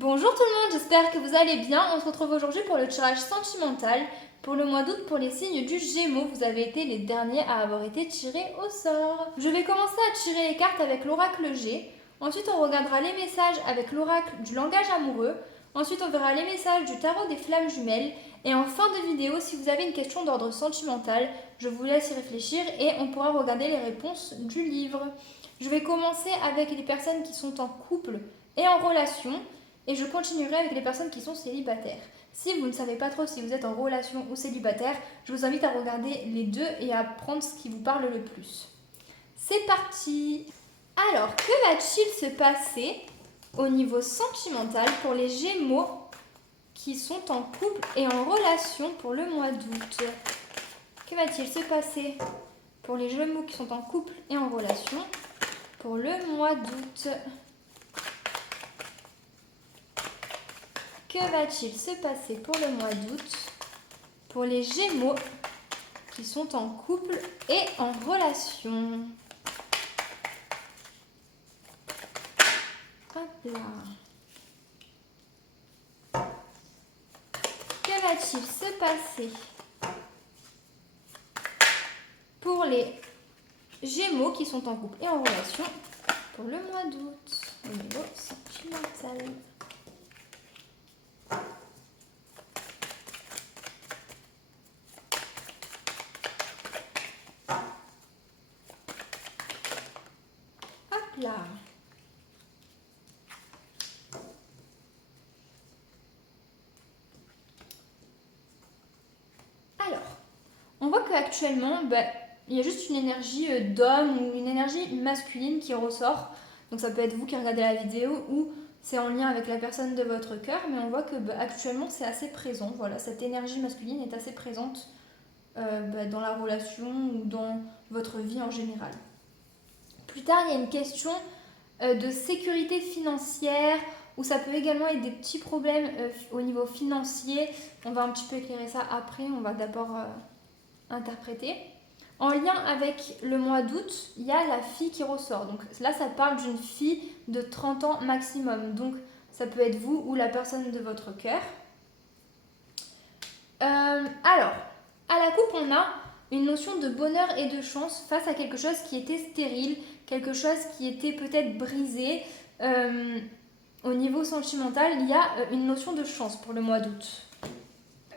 Bonjour tout le monde, j'espère que vous allez bien. On se retrouve aujourd'hui pour le tirage sentimental pour le mois d'août pour les signes du Gémeaux. Vous avez été les derniers à avoir été tirés au sort. Je vais commencer à tirer les cartes avec l'oracle G. Ensuite, on regardera les messages avec l'oracle du langage amoureux. Ensuite, on verra les messages du tarot des flammes jumelles. Et en fin de vidéo, si vous avez une question d'ordre sentimental, je vous laisse y réfléchir et on pourra regarder les réponses du livre. Je vais commencer avec les personnes qui sont en couple et en relation. Et je continuerai avec les personnes qui sont célibataires. Si vous ne savez pas trop si vous êtes en relation ou célibataire, je vous invite à regarder les deux et à prendre ce qui vous parle le plus. C'est parti! Alors, que va-t-il se passer au niveau sentimental pour les Gémeaux qui sont en couple et en relation pour le mois d'août? Que va-t-il se passer pour les Gémeaux qui sont en couple et en relation pour le mois d'août? Que va-t-il se passer pour le mois d'août pour les Gémeaux qui sont en couple et en relation? Hop là. Que va-t-il se passer pour les Gémeaux qui sont en couple et en relation pour le mois d'août au niveau sentimental? Hop là. Alors, on voit qu'actuellement, il y a juste une énergie d'homme ou une énergie masculine qui ressort. Donc ça peut être vous qui regardez la vidéo ou c'est en lien avec la personne de votre cœur, mais on voit que actuellement c'est assez présent. Voilà, cette énergie masculine est assez présente dans la relation ou dans votre vie en général. Plus tard, il y a une question de sécurité financière, ou ça peut également être des petits problèmes au niveau financier. On va un petit peu éclairer ça après, on va d'abord interpréter. En lien avec le mois d'août, il y a la fille qui ressort. Donc là, ça parle d'une fille de 30 ans maximum. Donc ça peut être vous ou la personne de votre cœur. Alors, à la coupe, on a une notion de bonheur et de chance face à quelque chose qui était stérile, quelque chose qui était peut-être brisé. Au niveau sentimental, il y a une notion de chance pour le mois d'août.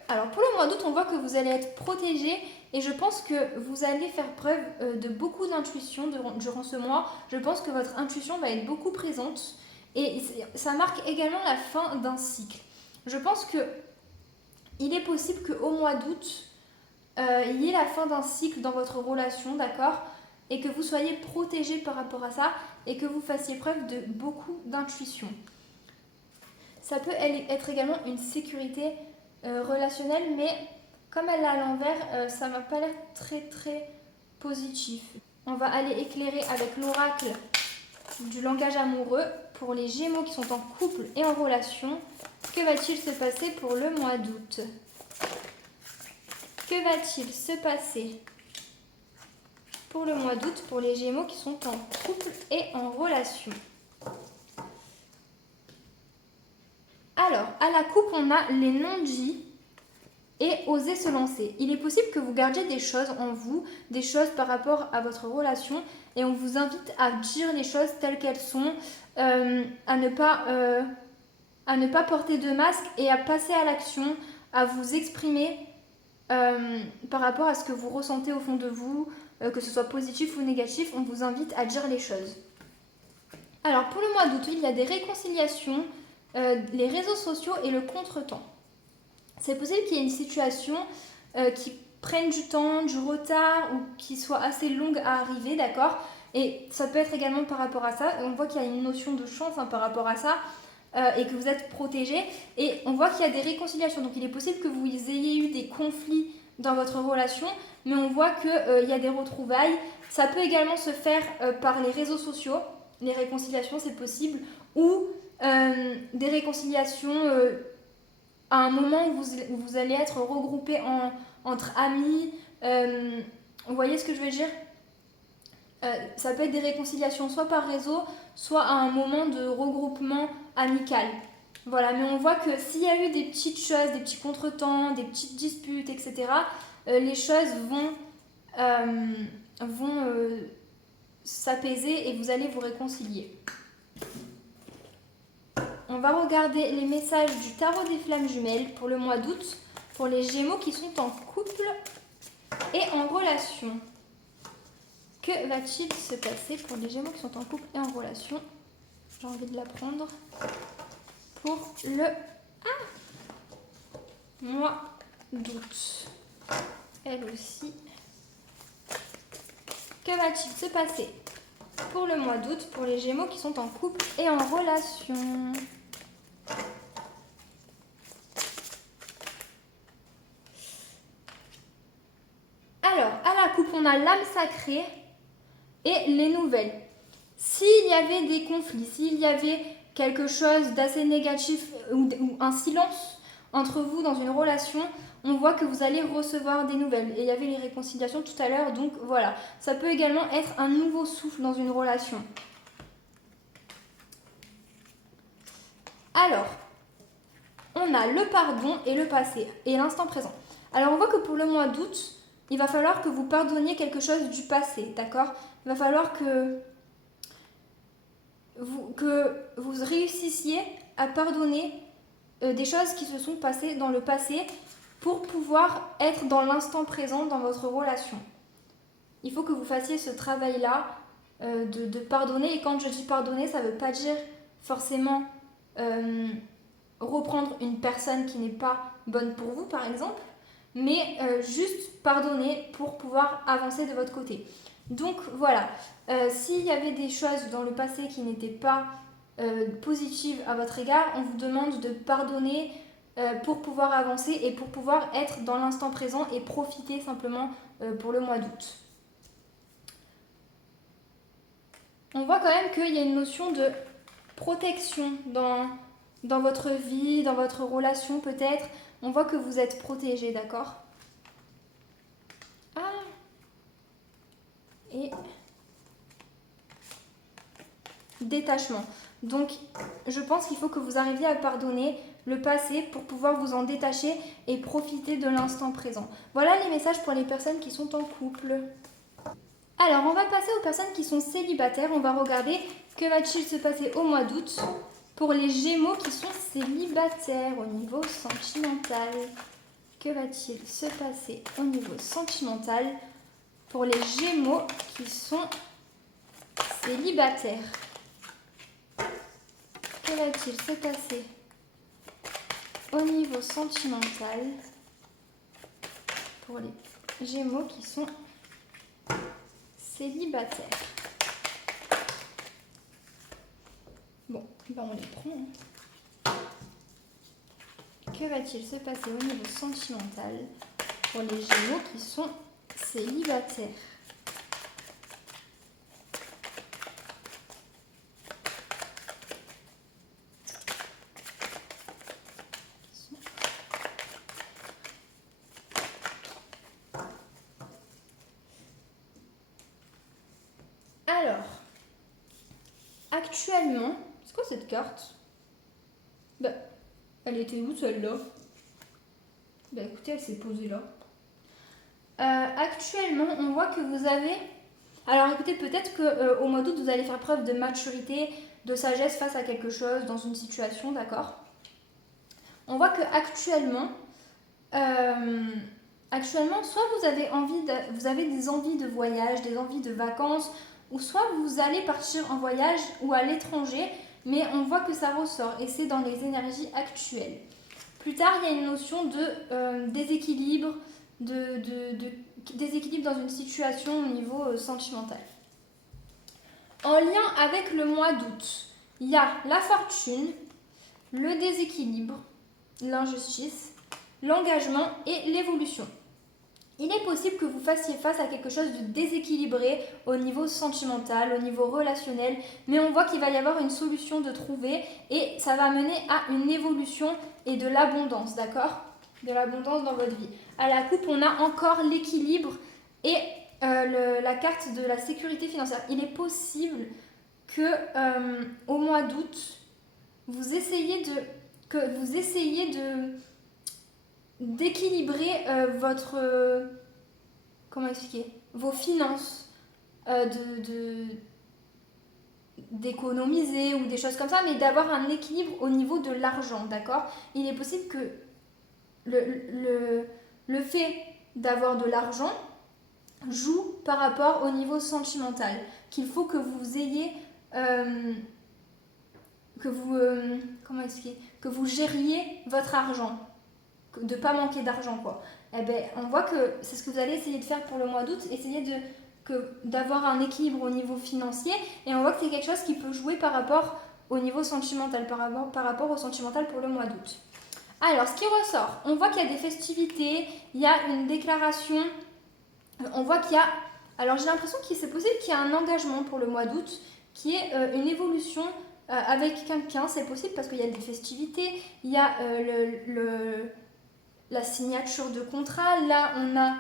Alors pour le mois d'août, on voit que vous allez être protégé et je pense que vous allez faire preuve de beaucoup d'intuition durant ce mois. Je pense que votre intuition va être beaucoup présente et ça marque également la fin d'un cycle. Je pense que il est possible qu'au mois d'août, il y ait la fin d'un cycle dans votre relation, d'accord? Et que vous soyez protégé par rapport à ça et que vous fassiez preuve de beaucoup d'intuition. Ça peut être également une sécurité relationnelle, mais comme elle est à l'envers, ça ne va pas l'air très positif. On va aller éclairer avec l'oracle du langage amoureux pour les Gémeaux qui sont en couple et en relation. Que va-t-il se passer pour le mois d'août? Que va-t-il se passer pour le mois d'août pour les Gémeaux qui sont en couple et en relation? Alors, à la coupe, on a les non-dits et oser se lancer. Il est possible que vous gardiez des choses en vous, des choses par rapport à votre relation, et on vous invite à dire les choses telles qu'elles sont, à ne pas porter de masque et à passer à l'action, à vous exprimer par rapport à ce que vous ressentez au fond de vous, que ce soit positif ou négatif, on vous invite à dire les choses. Alors pour le mois d'août, il y a des réconciliations, les réseaux sociaux et le contretemps. C'est possible qu'il y ait une situation qui prenne du temps, du retard ou qui soit assez longue à arriver, d'accord? Et ça peut être également par rapport à ça. On voit qu'il y a une notion de chance par rapport à ça et que vous êtes protégé. Et on voit qu'il y a des réconciliations. Donc il est possible que vous ayez eu des conflits dans votre relation, mais on voit qu'il y a des retrouvailles. Ça peut également se faire par les réseaux sociaux. Les réconciliations, c'est possible. Ou des réconciliations à un moment où vous allez être regroupés entre amis. Vous voyez ce que je veux dire? Ça peut être des réconciliations soit par réseau, soit à un moment de regroupement amical. Voilà, mais on voit que s'il y a eu des petites choses, des petits contretemps, des petites disputes, etc., les choses vont s'apaiser et vous allez vous réconcilier. On va regarder les messages du tarot des flammes jumelles pour le mois d'août, pour les Gémeaux qui sont en couple et en relation. Que va-t-il se passer pour les Gémeaux qui sont en couple et en relation? J'ai envie de la prendre pour le mois d'août. Elle aussi. Que va-t-il se passer pour le mois d'août pour les Gémeaux qui sont en couple et en relation? Alors, à la coupe, on a l'âme sacrée et les nouvelles. S'il y avait des conflits, s'il y avait quelque chose d'assez négatif ou un silence entre vous dans une relation, on voit que vous allez recevoir des nouvelles. Et il y avait les réconciliations tout à l'heure, donc voilà. Ça peut également être un nouveau souffle dans une relation. Alors, on a le pardon et le passé, et l'instant présent. Alors, on voit que pour le mois d'août, il va falloir que vous pardonniez quelque chose du passé, d'accord? Il va falloir que vous réussissiez à pardonner des choses qui se sont passées dans le passé pour pouvoir être dans l'instant présent dans votre relation. Il faut que vous fassiez ce travail-là de pardonner. Et quand je dis pardonner, ça ne veut pas dire forcément reprendre une personne qui n'est pas bonne pour vous, par exemple, mais juste pardonner pour pouvoir avancer de votre côté. Donc voilà, s'il y avait des choses dans le passé qui n'étaient pas positives à votre égard, on vous demande de pardonner pour pouvoir avancer et pour pouvoir être dans l'instant présent et profiter simplement pour le mois d'août. On voit quand même qu'il y a une notion de protection dans votre vie, dans votre relation peut-être. On voit que vous êtes protégé, d'accord? Ah! Et détachement. Donc, je pense qu'il faut que vous arriviez à pardonner le passé pour pouvoir vous en détacher et profiter de l'instant présent. Voilà les messages pour les personnes qui sont en couple. Alors, on va passer aux personnes qui sont célibataires. On va regarder que va-t-il se passer au mois d'août pour les Gémeaux qui sont célibataires au niveau sentimental. Que va-t-il se passer au niveau sentimental pour les Gémeaux qui sont célibataires? Que va-t-il se passer au niveau sentimental pour les Gémeaux qui sont célibataires? Bon, ben on les prend. Que va-t-il se passer au niveau sentimental pour les Gémeaux qui sont célibataires? Alors, actuellement, c'est quoi cette carte? Bah, elle était où celle-là? Bah écoutez, elle s'est posée là. Actuellement, on voit que vous avez... Alors écoutez, peut-être qu'au mois d'août, vous allez faire preuve de maturité, de sagesse face à quelque chose, dans une situation, d'accord? On voit que actuellement, soit vous avez des envies de voyage, des envies de vacances, ou soit vous allez partir en voyage ou à l'étranger, mais on voit que ça ressort et c'est dans les énergies actuelles. Plus tard, il y a une notion de déséquilibre, déséquilibre dans une situation au niveau sentimental. En lien avec le mois d'août, il y a la fortune, le déséquilibre, l'injustice, l'engagement et l'évolution. Il est possible que vous fassiez face à quelque chose de déséquilibré au niveau sentimental, au niveau relationnel, mais on voit qu'il va y avoir une solution de trouver et ça va mener à une évolution et de l'abondance, d'accord? De l'abondance dans votre vie. À la coupe, on a encore l'équilibre et la carte de la sécurité financière. Il est possible que au mois d'août, vous essayez que vous essayez d'équilibrer votre... comment expliquer? Vos finances, d'économiser ou des choses comme ça, mais d'avoir un équilibre au niveau de l'argent, d'accord? Il est possible que le fait d'avoir de l'argent joue par rapport au niveau sentimental, qu'il faut que vous ayez, comment expliquer, que vous gériez votre argent, de ne pas manquer d'argent, quoi. Eh ben, on voit que c'est ce que vous allez essayer de faire pour le mois d'août, essayer d'avoir un équilibre au niveau financier, et on voit que c'est quelque chose qui peut jouer par rapport au niveau sentimental, par rapport au sentimental pour le mois d'août. Alors, ce qui ressort, on voit qu'il y a des festivités, il y a une déclaration, on voit qu'il y a... Alors, j'ai l'impression que c'est possible qu'il y ait un engagement pour le mois d'août, qui est une évolution avec quelqu'un, c'est possible parce qu'il y a des festivités, il y a la signature de contrat, là on a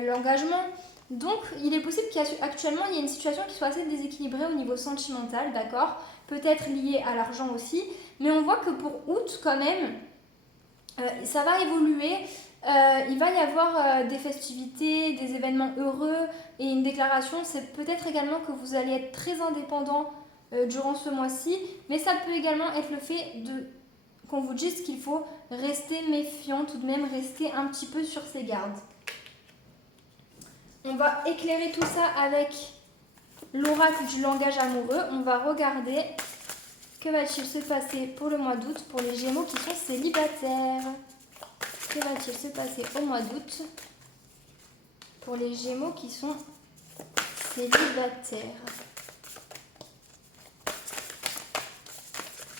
l'engagement. Donc il est possible qu'actuellement il y ait une situation qui soit assez déséquilibrée au niveau sentimental, d'accord? Peut-être liée à l'argent aussi, mais on voit que pour août quand même, ça va évoluer. Il va y avoir des festivités, des événements heureux et une déclaration. C'est peut-être également que vous allez être très indépendant durant ce mois-ci, mais ça peut également être le fait qu'on vous dise qu'il faut rester méfiant, tout de même rester un petit peu sur ses gardes. On va éclairer tout ça avec l'oracle du langage amoureux. On va regarder que va-t-il se passer pour le mois d'août pour les Gémeaux qui sont célibataires. Que va-t-il se passer au mois d'août pour les Gémeaux qui sont célibataires?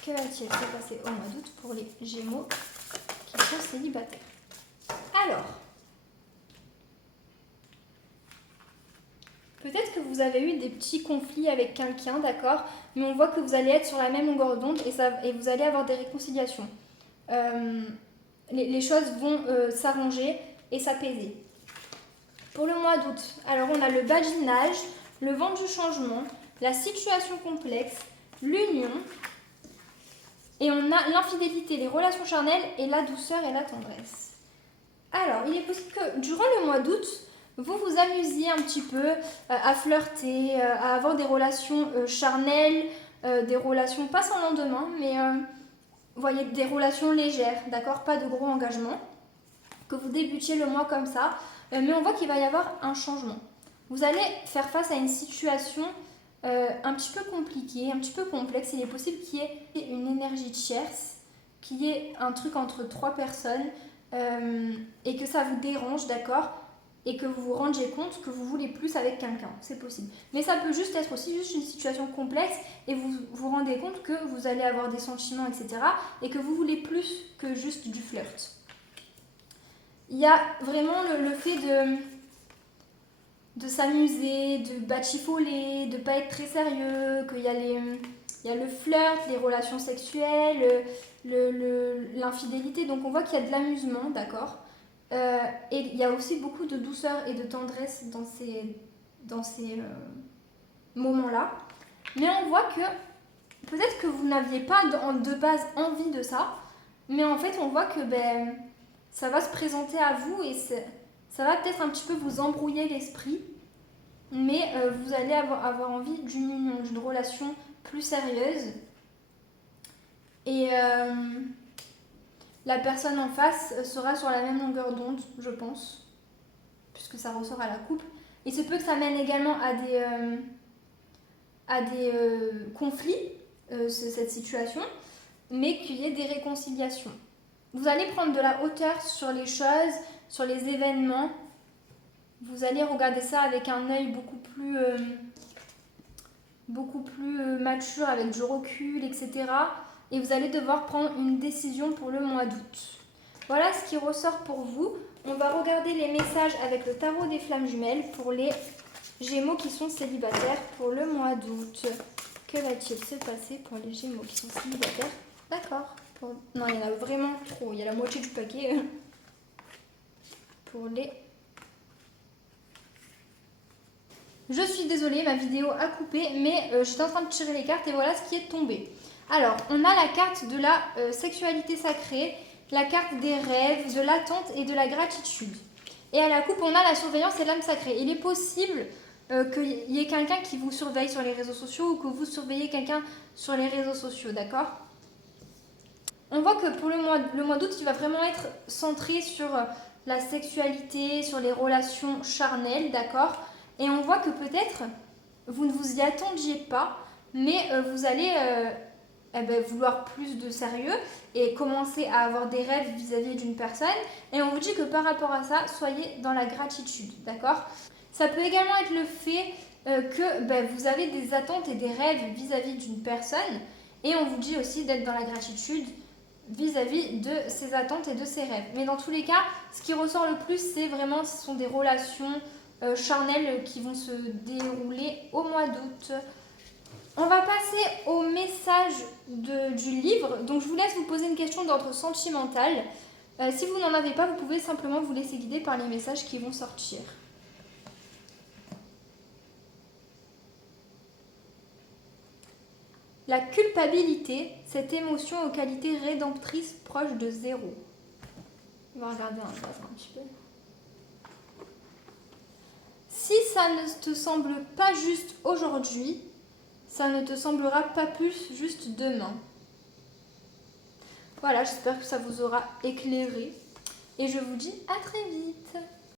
Que va-t-il se passer au mois d'août pour les Gémeaux qui sont célibataires? Alors, peut-être que vous avez eu des petits conflits avec quelqu'un, d'accord? Mais on voit que vous allez être sur la même longueur d'onde et vous allez avoir des réconciliations. Les choses vont s'arranger et s'apaiser. Pour le mois d'août, alors on a le badinage, le vent du changement, la situation complexe, l'union, et on a l'infidélité, les relations charnelles et la douceur et la tendresse. Alors, il est possible que durant le mois d'août, vous vous amusiez un petit peu à flirter, à avoir des relations charnelles, des relations pas sans lendemain, mais vous voyez, des relations légères, d'accord? Pas de gros engagements. Que vous débutiez le mois comme ça, mais on voit qu'il va y avoir un changement. Vous allez faire face à une situation un petit peu compliquée, un petit peu complexe. Il est possible qu'il y ait une énergie tierce, qu'il y ait un truc entre trois personnes et que ça vous dérange, d'accord? Et que vous vous rendiez compte que vous voulez plus avec quelqu'un, c'est possible. Mais ça peut juste être aussi juste une situation complexe et vous vous rendez compte que vous allez avoir des sentiments, etc. et que vous voulez plus que juste du flirt. Il y a vraiment le fait de s'amuser, de batifoler, de ne pas être très sérieux, qu'il y a le flirt, les relations sexuelles, l'infidélité. Donc on voit qu'il y a de l'amusement, d'accord? Et il y a aussi beaucoup de douceur et de tendresse dans ces moments-là. Mais on voit que peut-être que vous n'aviez pas de base envie de ça, mais en fait on voit que ça va se présenter à vous et ça va peut-être un petit peu vous embrouiller l'esprit, mais vous allez avoir envie d'une union, d'une relation plus sérieuse. Et la personne en face sera sur la même longueur d'onde, je pense, puisque ça ressort à la coupe. Il se peut que ça mène également à des conflits, cette situation, mais qu'il y ait des réconciliations. Vous allez prendre de la hauteur sur les choses, sur les événements. Vous allez regarder ça avec un œil beaucoup plus mature, avec du recul, etc. Et vous allez devoir prendre une décision pour le mois d'août. Voilà ce qui ressort pour vous. On va regarder les messages avec le tarot des flammes jumelles pour les Gémeaux qui sont célibataires pour le mois d'août. Que va-t-il se passer pour les Gémeaux qui sont célibataires? D'accord. Non, il y en a vraiment trop. Il y a la moitié du paquet. Pour les... Je suis désolée, ma vidéo a coupé, mais j'étais en train de tirer les cartes et voilà ce qui est tombé. Alors, on a la carte de la sexualité sacrée, la carte des rêves, de l'attente et de la gratitude. Et à la coupe, on a la surveillance et l'âme sacrée. Il est possible qu'il y ait quelqu'un qui vous surveille sur les réseaux sociaux ou que vous surveillez quelqu'un sur les réseaux sociaux, d'accord? On voit que pour le mois d'août, il va vraiment être centré sur la sexualité, sur les relations charnelles, d'accord? Et on voit que peut-être vous ne vous y attendiez pas, mais vous allez vouloir plus de sérieux et commencer à avoir des rêves vis-à-vis d'une personne. Et on vous dit que par rapport à ça, soyez dans la gratitude, d'accord? Ça peut également être le fait que vous avez des attentes et des rêves vis-à-vis d'une personne. Et on vous dit aussi d'être dans la gratitude vis-à-vis de ses attentes et de ses rêves. Mais dans tous les cas, ce qui ressort le plus, ce sont des relations charnelles qui vont se dérouler au mois d'août. On va passer au message du livre. Donc je vous laisse vous poser une question d'ordre sentimental. Si vous n'en avez pas, vous pouvez simplement vous laisser guider par les messages qui vont sortir. La culpabilité, cette émotion aux qualités rédemptrices proches de zéro. On va regarder un petit peu. Si ça ne te semble pas juste aujourd'hui, ça ne te semblera pas plus juste demain. Voilà, j'espère que ça vous aura éclairé. Et je vous dis à très vite.